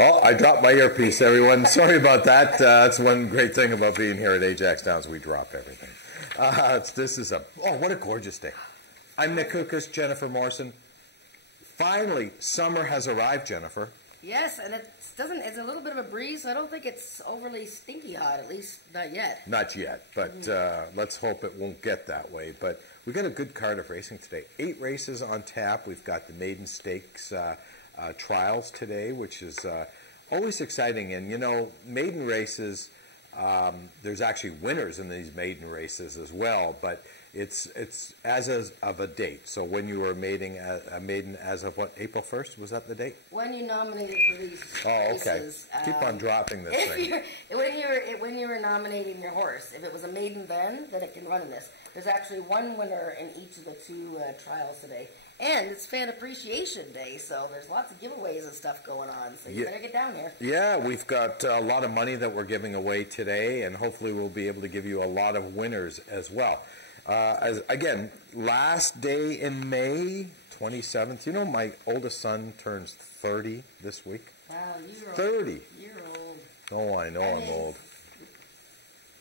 Oh, I dropped my earpiece, everyone. Sorry about that. That's one great thing about being here at AJAX Downs. We drop everything. What a gorgeous day. I'm Nick Kukas, Jennifer Morrison. Finally, summer has arrived, Jennifer. Yes, and it's a little bit of a breeze, so I don't think it's overly stinky hot, at least not yet. Not yet, but let's hope it won't get that way. But we've got a good card of racing today. 8 races on tap. We've got the Maiden Stakes trials today, which is always exciting. And, you know, maiden races, there's actually winners in these maiden races as well, but it's as of a date. So when you were a maiden as of what, April 1st? Was that the date? When you nominated for these races. Okay. Keep on dropping this thing. When you were nominating your horse, if it was a maiden then it can run in this. There's actually one winner in each of the 2 trials today. And it's Fan Appreciation Day, so there's lots of giveaways and stuff going on, so you better get down here. Yeah, we've got a lot of money that we're giving away today, and hopefully we'll be able to give you a lot of winners as well. Again, last day in May, 27th. You know, my oldest son turns 30 this week. Wow, you're 30. Old. You're old. Oh, I know I'm old.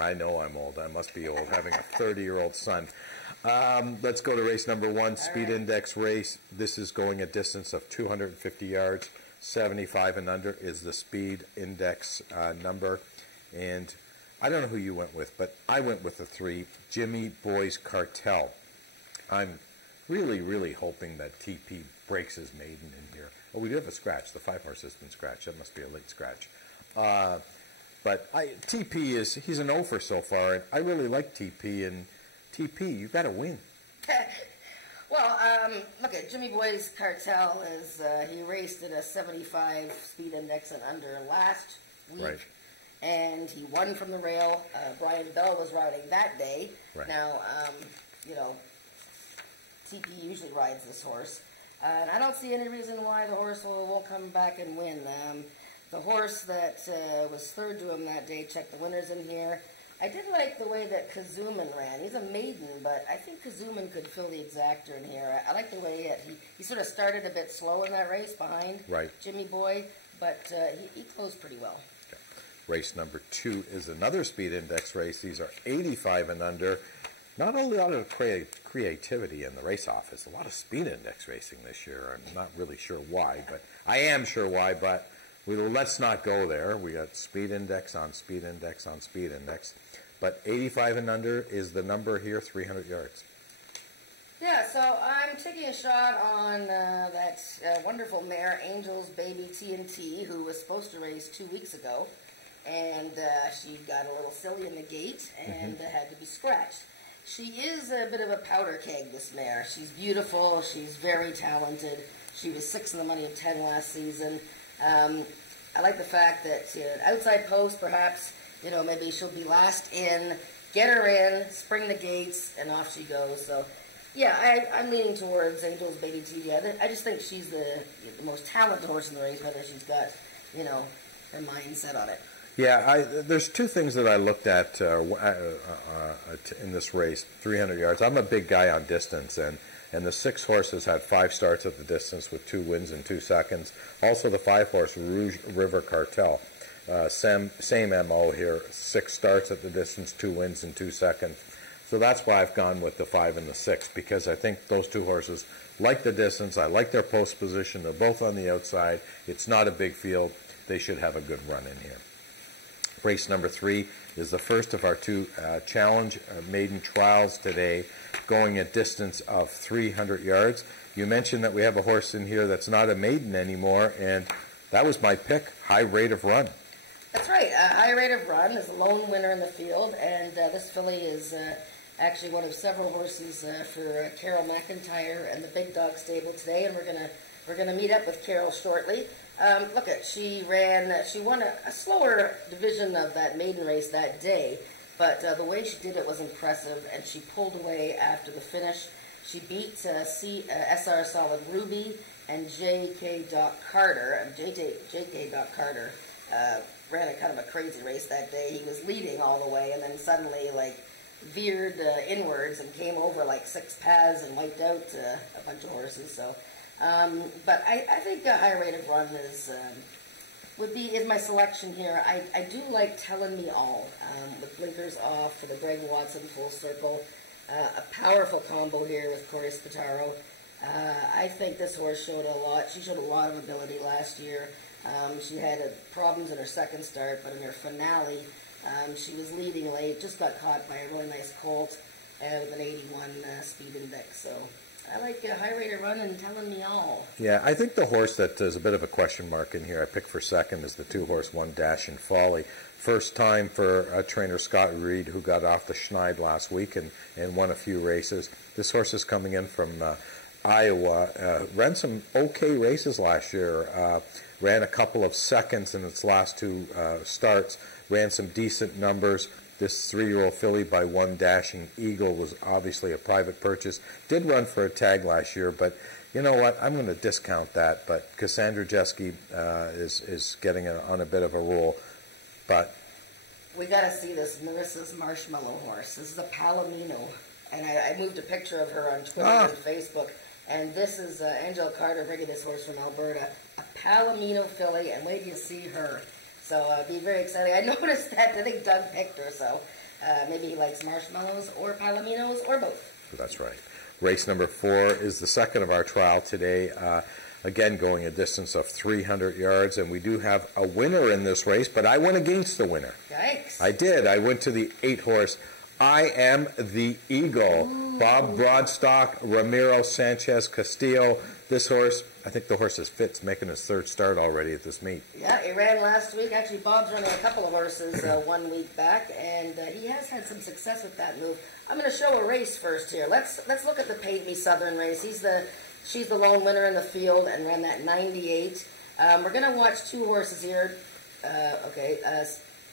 I know I'm old. I must be old, having a 30-year-old son. Let's go to race number 1, Speed Index race. This is going a distance of 250 yards. 75 and under is the Speed Index number. And I don't know who you went with, but I went with the 3, Jimmy Boy's Cartel. I'm really, really hoping that TP breaks his maiden in here. Oh, we do have a scratch. The 5-horse has been scratched. That must be a late scratch. But TP he's an 0 so far, and I really like TP, and TP, you got to win. Well, look at Jimmy Boy's Cartel he raced at a 75 speed index and under last week. Right. And he won from the rail. Brian Bell was riding that day. Right. Now, you know, TP usually rides this horse. And I don't see any reason why the horse won't come back and win. The horse that was 3rd to him that day, check the winners in here. I did like the way that Kazuman ran. He's a maiden, but I think Kazuman could fill the exactor in here. I like the way he sort of started a bit slow in that race behind Jimmy Boy, but he closed pretty well. Okay. Race number 2 is another Speed Index race. These are 85 and under. Not only a lot of creativity in the race office, a lot of Speed Index racing this year. I'm not really sure why, but I am sure why, but let's not go there. We got Speed Index on Speed Index on Speed Index. But 85 and under is the number here, 300 yards. Yeah, so I'm taking a shot on that wonderful mare, Angel's Baby TNT, who was supposed to race 2 weeks ago. And she got a little silly in the gate and had to be scratched. She is a bit of a powder keg, this mare. She's beautiful. She's very talented. She was 6 in the money of 10 last season. I like the fact that outside post, perhaps, you know, maybe she'll be last in, get her in, spring the gates, and off she goes. So, yeah, I'm leaning towards Angel's Baby TD. I just think she's the most talented horse in the race, whether she's got, you know, her mind set on it. Yeah, there's 2 things that I looked at in this race, 300 yards. I'm a big guy on distance, and the 6 horses had 5 starts at the distance with 2 wins in 2 seconds. Also, the 5-horse Rouge River Cartel. Same MO here, 6 starts at the distance, 2 wins in 2 seconds. So that's why I've gone with the 5 and the 6, because I think those 2 horses like the distance. I like their post position. They're both on the outside. It's not a big field. They should have a good run in here. Race number 3 is the first of our 2 challenge maiden trials today, going a distance of 300 yards. You mentioned that we have a horse in here that's not a maiden anymore, and that was my pick, High Rate of Run. That's right. High Rate of Run is a lone winner in the field, and this filly is actually one of several horses for Carol McIntyre and the Big Dog stable today, and we're gonna meet up with Carol shortly. She won a slower division of that maiden race that day, but the way she did it was impressive, and she pulled away after the finish. She beat SR Solid Ruby and J.K. Doc Carter. J.K. Doc Carter ran a kind of a crazy race that day. He was leading all the way, and then suddenly, veered inwards and came over 6 paths and wiped out a bunch of horses. So, but I think a High Rate of Run is is my selection here. I do like Telling Me All, with blinkers off for the Greg Watson full circle. A powerful combo here with Corey Spataro. I think this horse showed a lot. She showed a lot of ability last year. She had problems in her second start, but in her finale, she was leading late, just got caught by a really nice colt with an 81 speed index. So I like High Rate of Run and Telling Me All. Yeah, I think the horse that is a bit of a question mark in here, I picked for second, is the 2-horse One Dash in Folly. First time for trainer Scott Reed, who got off the schneid last week and won a few races. This horse is coming in from Iowa. Ran some okay races last year. Ran a couple of seconds in its last two starts. Ran some decent numbers. This 3-year-old filly by One Dashing Eagle was obviously a private purchase. Did run for a tag last year, but you know what? I'm going to discount that. But Cassandra Jeske is getting on a bit of a roll. But we got to see this Marissa's Marshmallow horse. This is a Palomino, and I moved a picture of her on Twitter and Facebook. And this is Angel Carter bringing this horse from Alberta, a Palomino filly, and wait till you see her. So be very exciting. I noticed that. I think Doug picked her, so maybe he likes marshmallows or Palominos or both. That's right. Race number 4 is the second of our trial today. Again, going a distance of 300 yards, and we do have a winner in this race, but I went against the winner. Yikes. I did. I went to the 8-horse I Am the Eagle. Ooh. Bob Broadstock, Ramiro Sanchez Castillo. This horse, I think the horse is fit. It's making his third start already at this meet. Yeah, he ran last week. Actually, Bob's running a couple of horses 1 week back, and he has had some success with that move. I'm going to show a race first here. Let's look at the Paint Me Southern race. She's the lone winner in the field and ran that 98. We're going to watch 2 horses here.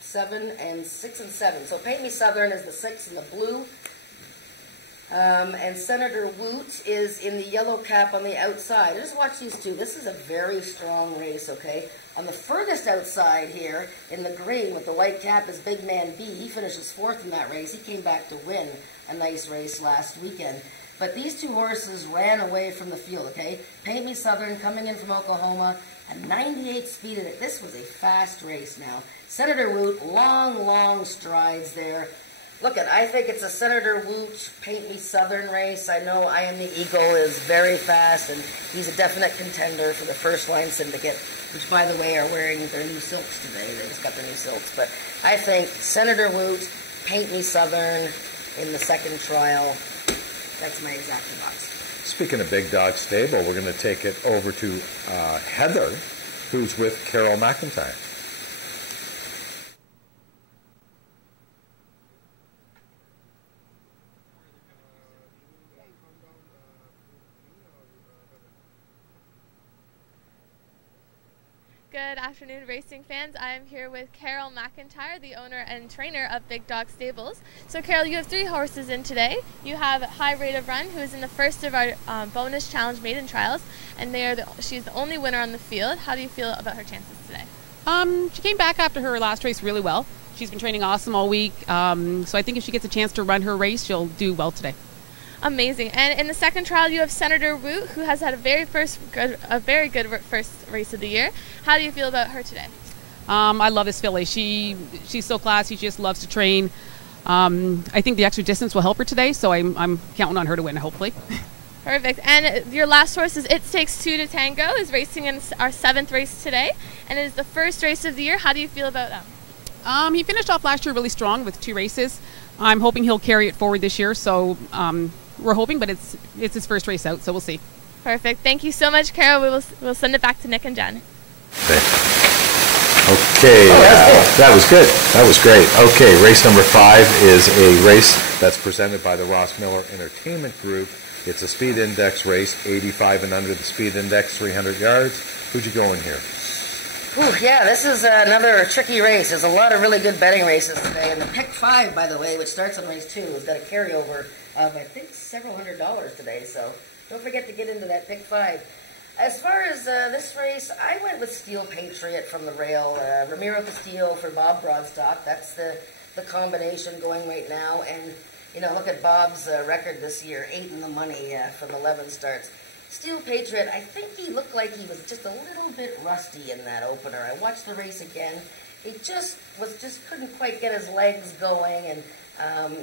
7 and 6 and 7. So Paint Me Southern is the 6 in the blue. And Senator Woot is in the yellow cap on the outside. Just watch these two. This is a very strong race, okay? On the furthest outside here, in the green with the white cap, is Big Man B. He finishes 4th in that race. He came back to win a nice race last weekend. But these 2 horses ran away from the field, okay? Paint Me Southern coming in from Oklahoma, a 98 speed in it. This was a fast race now. Senator Woot, long strides there. Look, I think it's a Senator Woot, Paint Me Southern race. I know I Am the Eagle is very fast, and he's a definite contender for the First Line Syndicate, which, by the way, are wearing their new silks today. They just got their new silks. But I think Senator Woot, Paint Me Southern in the second trial. That's my exact box. Speaking of Big Dog Stable, we're going to take it over to Heather, who's with Carol McIntyre. Good afternoon, racing fans. I'm here with Carol McIntyre, the owner and trainer of Big Dog Stables. So, Carol, you have 3 horses in today. You have High Rate of Run, who is in the first of our bonus challenge maiden trials, and she's the only winner on the field. How do you feel about her chances today? She came back after her last race really well. She's been training awesome all week, so I think if she gets a chance to run her race, she'll do well today. Amazing. And in the second trial, you have Senator Woot, who has had a very good first race of the year. How do you feel about her today? I love this filly. She's so classy. She just loves to train. I think the extra distance will help her today, so I'm counting on her to win, hopefully. Perfect. And your last horse is It Takes 2 to Tango, is racing in our 7th race today, and it is the first race of the year. How do you feel about them? He finished off last year really strong with 2 races. I'm hoping he'll carry it forward this year, so we're hoping, but it's his first race out, so we'll see. Perfect. Thank you so much, Carol. We'll send it back to Nick and Jen. Okay, that was good. That was great. Okay, race number 5 is a race that's presented by the Ross Miller Entertainment Group. It's a speed index race, 85 and under the speed index, 300 yards. Who'd you go in here? Ooh, yeah, this is another tricky race. There's a lot of really good betting races today. And the pick 5, by the way, which starts on race 2, has got a carryover of, I think, several $100s today. So don't forget to get into that pick 5. As far as this race, I went with Steel Patriot from the rail. Ramiro Castillo for Bob Broadstock. That's the combination going right now. And, you know, look at Bob's record this year, 8 in the money from 11 starts. Steel Patriot, I think he looked like he was just a little bit rusty in that opener. I watched the race again. He just couldn't quite get his legs going, and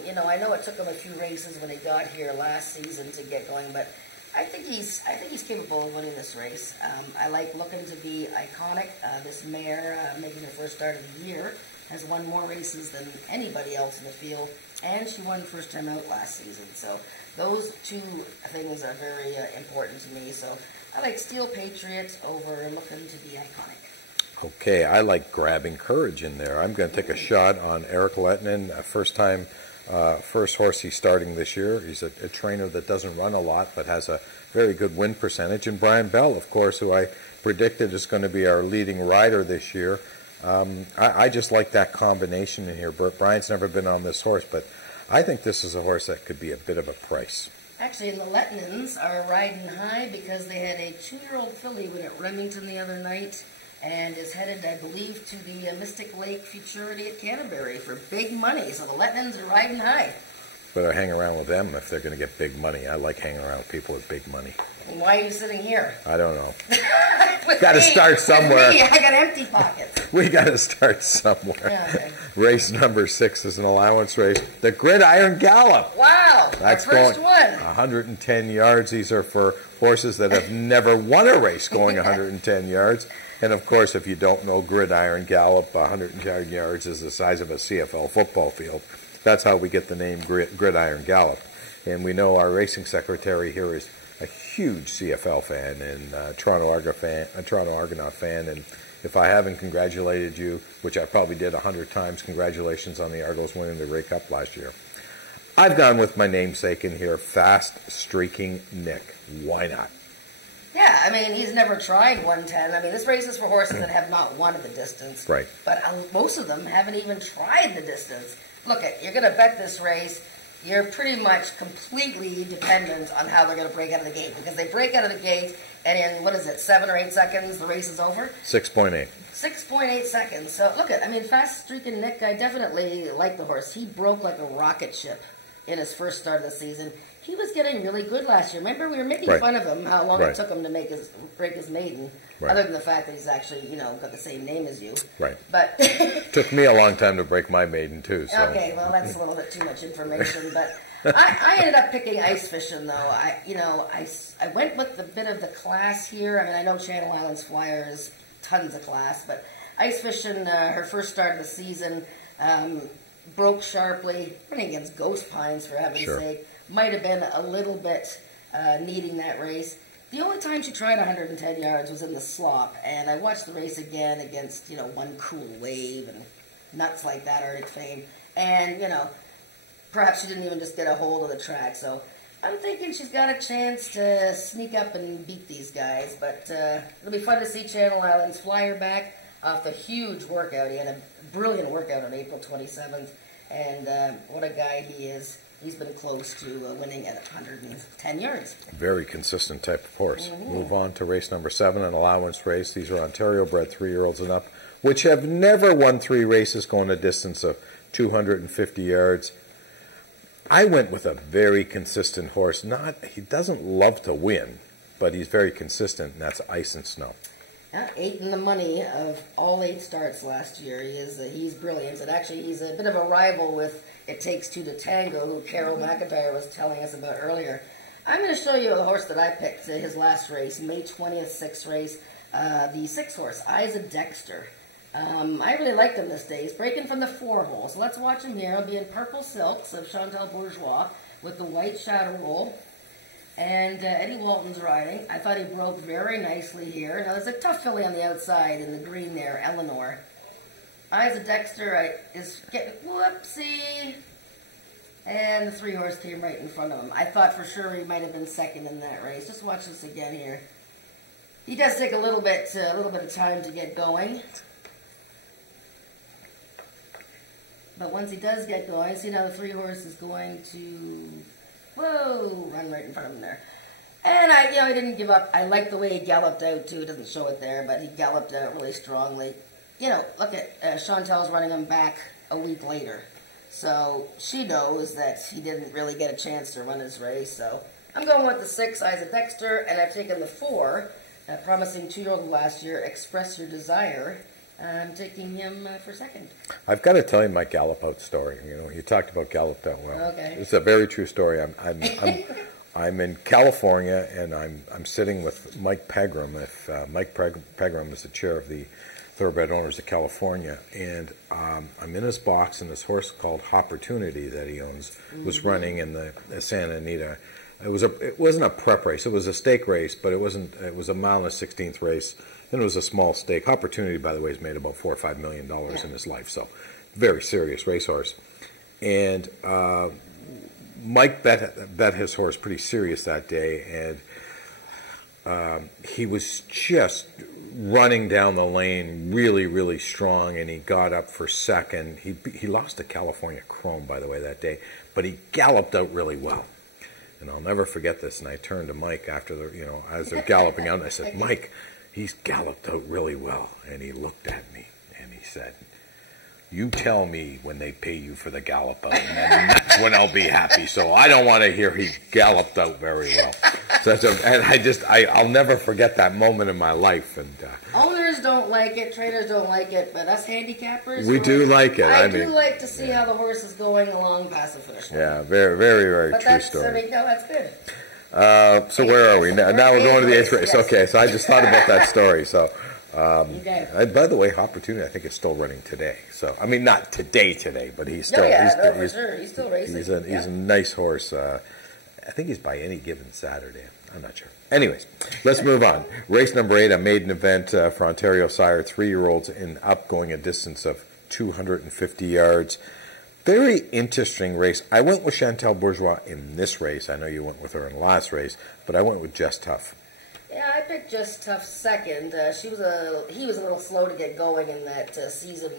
you know, I know it took him a few races when he got here last season to get going, but I think he's capable of winning this race. I like looking to be iconic. This mare, making her first start of the year, has won more races than anybody else in the field, and she won first time out last season. So those two things are very important to me. So I like Steel Patriot over looking to be iconic. Okay, I like grabbing courage in there. I'm going to take a shot on Eric Lettinen, first horse he's starting this year. He's a trainer that doesn't run a lot but has a very good win percentage. And Brian Bell, of course, who I predicted is going to be our leading rider this year. I just like that combination in here. Brian's never been on this horse, but I think this is a horse that could be a bit of a price. Actually, the Lettinens are riding high because they had a 2-year-old filly win at Remington the other night, and is headed, I believe, to the Mystic Lake Futurity at Canterbury for big money. So the Lettinens are riding high. Better hang around with them if they're going to get big money. I like hanging around with people with big money. And why are you sitting here? I don't know. Got to start somewhere. With me, I got empty pockets. We got to start somewhere. Yeah, okay. Race number 6 is an allowance race. The Gridiron Gallop. Wow, That's our first one. 110 yards. These are for horses that have never won a race going 110 yards. And, of course, if you don't know Gridiron Gallop, 110 yards is the size of a CFL football field. That's how we get the name Gridiron Gallop. And we know our racing secretary here is a huge CFL fan and Toronto Argonaut fan. And if I haven't congratulated you, which I probably did 100 times, congratulations on the Argos winning the Grey Cup last year. I've gone with my namesake in here, Fast Streaking Nick. Why not? Yeah, I mean, he's never tried 110. I mean, this race is for horses that have not won the distance. Right. But most of them haven't even tried the distance. Look, you're going to bet this race. You're pretty much completely dependent on how they're going to break out of the gate. Because they break out of the gate, and in, what is it, 7 or 8 seconds, the race is over? 6.8. 6.8 seconds. So, look, I mean, Fast Streaking Nick, I definitely like the horse. He broke like a rocket ship in his first start of the season. He was getting really good last year. Remember, we were making fun of him, how long it took him to break his maiden, other than the fact that he's actually, you know, got the same name as you. Right. But took me a long time to break my maiden, too. So. Okay, well, that's a little bit too much information. But I ended up picking Ice Fishing, though. I went with a bit of the class here. I mean, I know Channel Islands Flyer is tons of class, but Ice Fishing, her first start of the season, broke sharply, running against Ghost Pines, for heaven's sake. Might have been a little bit needing that race. The only time she tried 110 yards was in the slop, and I watched the race again against, you know, One Cool Wave and nuts like that, Arctic Fame, and, you know, perhaps she didn't even just get a hold of the track, so I'm thinking she's got a chance to sneak up and beat these guys, but it'll be fun to see Channel Islands Flyer back off the huge workout. He had a brilliant workout on April 27th, and what a guy he is. He's been close to winning at 110 yards. Very consistent type of horse. Move on to race number 7, an allowance race. These are Ontario-bred 3-year-olds and up, which have never won 3 races going a distance of 250 yards. I went with a very consistent horse. He doesn't love to win, but he's very consistent, and that's Ice and Snow. 8 in the money of all 8 starts last year. He's brilliant, and actually he's a bit of a rival with It Takes Two to Tango, who Carol McIntyre was telling us about earlier. I'm going to show you a horse that I picked his last race, May 20th, 6th race, the 6th horse, Isa Dexter. I really liked him this day. He's breaking from the 4 hole, so let's watch him here. He'll be in Purple Silks of Chantal Bourgeois with the white shadow roll. And Eddie Walton's riding. I thought he broke very nicely here. Now, there's a tough filly on the outside in the green there, Eleanor. Isa Dexter is getting, whoopsie. And the 3 horse came right in front of him. I thought for sure he might have been second in that race. Just watch this again here. He does take a little bit of time to get going. But once he does get going, see now the 3 horse is going to... Whoa! Run right in front of him there. And I didn't give up. I like the way he galloped out, too. It doesn't show it there, but he galloped out really strongly. You know, look at Chantal's running him back a week later. So she knows that he didn't really get a chance to run his race. So I'm going with the 6, Isa Dexter, and I've taken the 4, promising 2-year-old last year, Express Your Desire. I'm taking him for second. I've got to tell you my gallop out story. You know, you talked about galloped out well. Okay. It's a very true story. I'm in California, and I'm sitting with Mike Pegram. If Mike Pegram is the chair of the Thoroughbred Owners of California, and I'm in his box, and this horse called Opportunity that he owns was running in the Santa Anita. It wasn't a prep race. It was a stake race, but it wasn't. It was a mile and a 16th race, and it was a small stake. Opportunity, by the way, has made about $4 or $5 million in his life, so very serious racehorse. And Mike bet his horse pretty serious that day, and he was just running down the lane really, really strong, and he got up for second. He lost to California Chrome, by the way, that day, but he galloped out really well. And I'll never forget this. And I turned to Mike after as they're galloping out, and I said, "Mike, he's galloped out really well." And he looked at me and he said, "You tell me when they pay you for the gallop out, and that's when I'll be happy. So I don't want to hear he galloped out very well." I'll never forget that moment in my life. And owners don't like it, trainers don't like it, but us handicappers, we do like it. I do like to see how the horse is going along past the finish line. Yeah, very, very, very true story. That's good. So where are we now? Now we're going to the 8th race. Yes. Okay, so I just thought about that story. So. Okay. By the way, Opportunity, I think, is still running today. So, I mean, not today, but he's still. For sure. He's still racing. He's a nice horse. I think he's by any given Saturday. I'm not sure. Anyways, let's move on. Race number 8, a maiden event for Ontario Sire 3-year-olds in up, going a distance of 250 yards. Very interesting race. I went with Chantal Bourgeois in this race. I know you went with her in the last race, but I went with Just Tough. Yeah, I picked Just Tough second. He was a little slow to get going in that season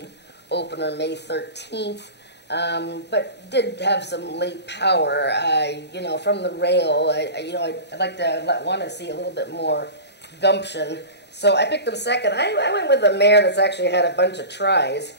opener, May 13th, but did have some late power. From the rail, I'd like to want to see a little bit more gumption. So I picked him second. I went with a mare that's actually had a bunch of tries.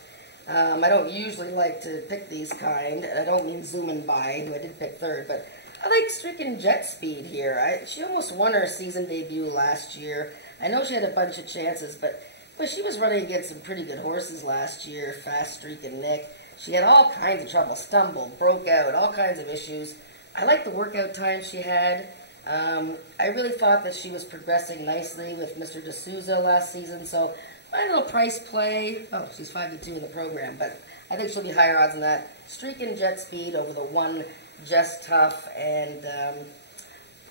I don't usually like to pick these kind, and I don't mean Zoom By, who I did pick third, but I like Stricken Jet Speed here. She almost won her season debut last year. I know she had a bunch of chances, but she was running against some pretty good horses last year, Fast Streak and Nick. She had all kinds of trouble, stumbled, broke out, all kinds of issues. I like the workout time she had. I really thought that she was progressing nicely with Mr. D'Souza last season, so my little price play, she's 5-2 in the program, but I think she'll be higher odds than that. Stricken Jet Speed over the 1 Just Tough, and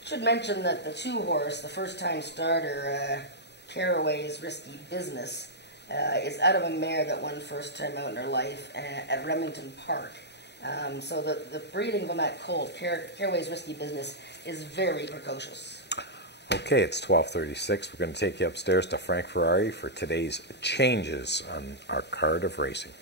should mention that the 2-horse, the first-time starter, Caraway's Risky Business, is out of a mare that won first time out in her life at Remington Park. So the breeding of them at colt, Caraway's Risky Business, is very precocious. Okay, it's 12:36. We're going to take you upstairs to Frank Ferrari for today's changes on our card of racing.